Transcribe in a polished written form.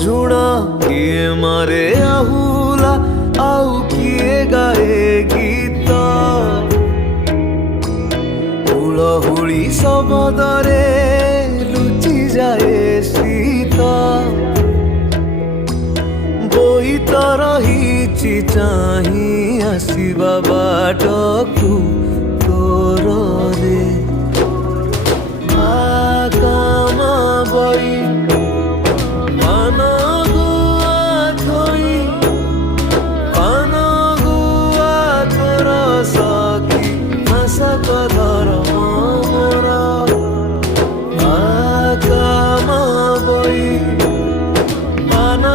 ଝୁଣା କିଏ ମାରେ ଆହୁଲା ଆଉ କିଏ ଗାଏ ଗୀତ ହୁଳହୁଳି ଶବଦରେ ଲୁଚି ଯାଏ ଶୀତ ବୋଇ ତ ରହିଛି ଚାହିଁ ଆସିବା ବାଟକୁ